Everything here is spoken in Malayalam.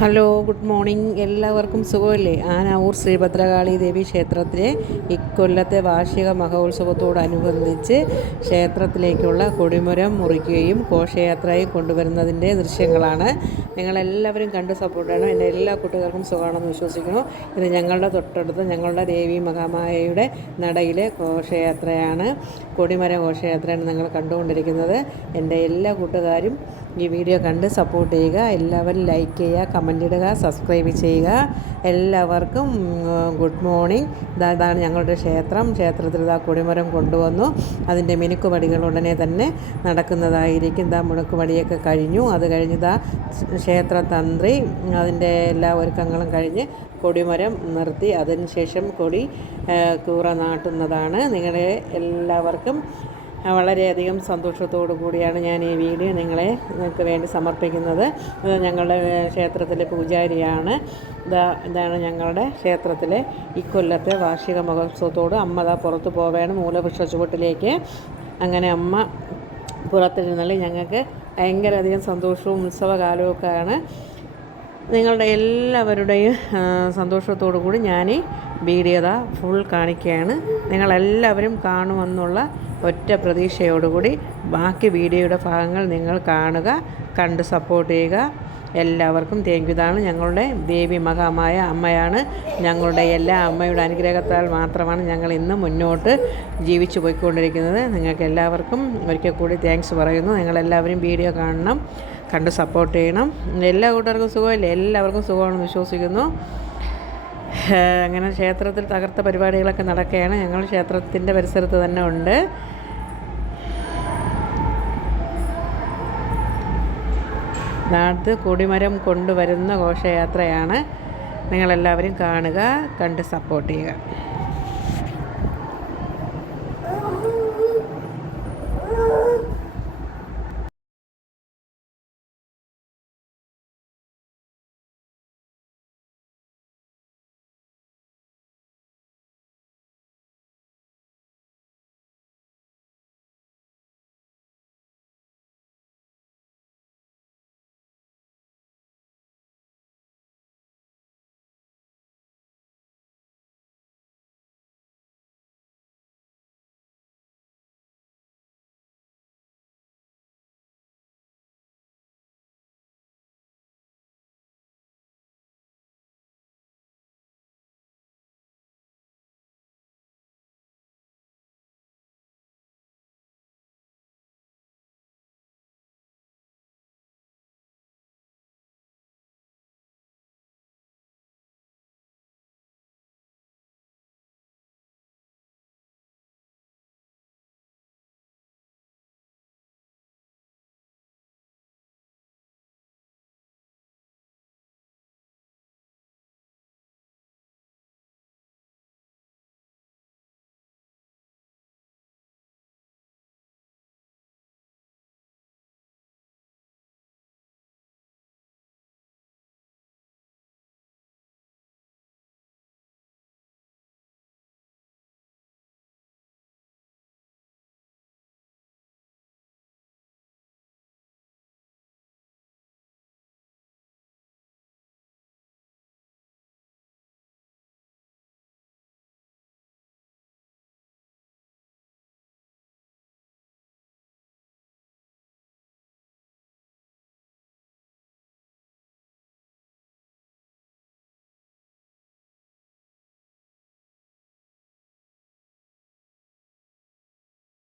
Hello good morning. എല്ലാവർക്കും സുഖമല്ലേ? ആനാവൂർ ശ്രീഭദ്രകാളി ദേവി ക്ഷേത്രത്തിലെ ഇക്കൊല്ലത്തെ വാർഷിക മഹോത്സവത്തോടനുബന്ധിച്ച് ക്ഷേത്രത്തിലേക്കുള്ള കൊടിമരം മുറിക്കുകയും ഘോഷയാത്രയും കൊണ്ടുവരുന്നതിന്റെ ദൃശ്യങ്ങളാണ്. നിങ്ങളെല്ലാവരും കണ്ട് സപ്പോർട്ട് ചെയ്യണം എന്റെ എല്ലാ കുട്ടികൾക്കും സുഖമാണെന്ന് വിശ്വസിക്കുന്നു. ഇത് ഞങ്ങളുടെ തൊട്ടടുത്ത് ഞങ്ങളുടെ ദേവി മഹാമായയുടെ നടയിലെ ഘോഷയാത്രയാണ്. കൊടിമര ഘോഷയാത്രയാണ് നിങ്ങൾ കണ്ടുകൊണ്ടിരിക്കുന്നത്. എന്റെ എല്ലാ കൂട്ടുകാരും ഈ വീഡിയോ കണ്ട് സപ്പോർട്ട് ചെയ്യുക. എല്ലാവരും ലൈക്ക് ചെയ്യുക കമന്റ് ഇടുക സബ്സ്ക്രൈബ് ചെയ്യുക. എല്ലാവർക്കും ഗുഡ് മോർണിംഗ് ഇതാ ഇതാണ് ഞങ്ങളുടെ ക്ഷേത്രം. ക്ഷേത്രത്തിൽ ഇതാ കൊടിമരം കൊണ്ടുവന്നു. അതിന്റെ മിനുക്കുപടികൾ ഉടനെ തന്നെ നടക്കുന്നതായിരിക്കും. ഇതാ മുണക്കുപടിയൊക്കെ കഴിഞ്ഞു. അത് കഴിഞ്ഞ് ഇതാ ക്ഷേത്ര തന്ത്രി അതിന്റെ എല്ലാ ഒരുക്കങ്ങളും കഴിഞ്ഞ് കൊടിമരം നിർത്തി. അതിനുശേഷം കൊടി കൂറ നാട്ടുന്നതാണ്. നിങ്ങളെ എല്ലാവർക്കും വളരെയധികം സന്തോഷത്തോടു കൂടിയാണ് ഞാൻ ഈ വീഡിയോ നിങ്ങളെ നിങ്ങൾക്ക് വേണ്ടി സമർപ്പിക്കുന്നത്. ഇത് ഞങ്ങളുടെ ക്ഷേത്രത്തിലെ പൂജാരിയാണ്. ഇതാ ഇതാണ് ഞങ്ങളുടെ ക്ഷേത്രത്തിലെ ഇക്കൊല്ലത്തെ വാർഷിക മഹോത്സവത്തോട് അമ്മ ദാ പുറത്ത് പോവുകയാണ് മൂലവൃക്ഷ ചുവട്ടിലേക്ക്. അങ്ങനെ അമ്മ പുറത്തിരുന്നാൽ ഞങ്ങൾക്ക് ഭയങ്കരധികം സന്തോഷവും ഉത്സവകാലവും ഒക്കെയാണ് നിങ്ങളുടെ എല്ലാവരുടെയും സന്തോഷത്തോടു കൂടി ഞാൻ ഈ വീഡിയോ ഫുൾ കാണിക്കുകയാണ്. നിങ്ങളെല്ലാവരും കാണുമെന്നുള്ള ഒറ്റ പ്രതീക്ഷയോടുകൂടി ബാക്കി വീഡിയോയുടെ ഭാഗങ്ങൾ നിങ്ങൾ കാണുക കണ്ട് സപ്പോർട്ട് ചെയ്യുക. എല്ലാവർക്കും താങ്ക് ഇതാണ് ഞങ്ങളുടെ ദേവി മഹാമായ അമ്മയാണ്. ഞങ്ങളുടെ എല്ലാ അമ്മയുടെ അനുഗ്രഹത്താൽ മാത്രമാണ് ഞങ്ങൾ ഇന്ന് മുന്നോട്ട് ജീവിച്ചു പോയിക്കൊണ്ടിരിക്കുന്നത്. നിങ്ങൾക്ക് എല്ലാവർക്കും ഒരിക്കൽ കൂടി താങ്ക്സ് പറയുന്നു. നിങ്ങളെല്ലാവരും വീഡിയോ കാണണം. കണ്ട് സപ്പോർട്ട് ചെയ്യണം. എല്ലാ കൂട്ടുകാർക്കും സുഖമല്ലേ? എല്ലാവർക്കും സുഖമാണെന്ന് വിശ്വസിക്കുന്നു. അങ്ങനെ ക്ഷേത്രത്തിൽ തകർത്ത പരിപാടികളൊക്കെ നടക്കുകയാണ്. ഞങ്ങൾ ക്ഷേത്രത്തിന്റെ പരിസരത്ത് തന്നെ ഉണ്ട്. നാട്ട് കൊടിമരം കൊണ്ടുവരുന്ന ഘോഷയാത്രയാണ്. നിങ്ങളെല്ലാവരും കാണുക കണ്ട് സപ്പോർട്ട് ചെയ്യുക.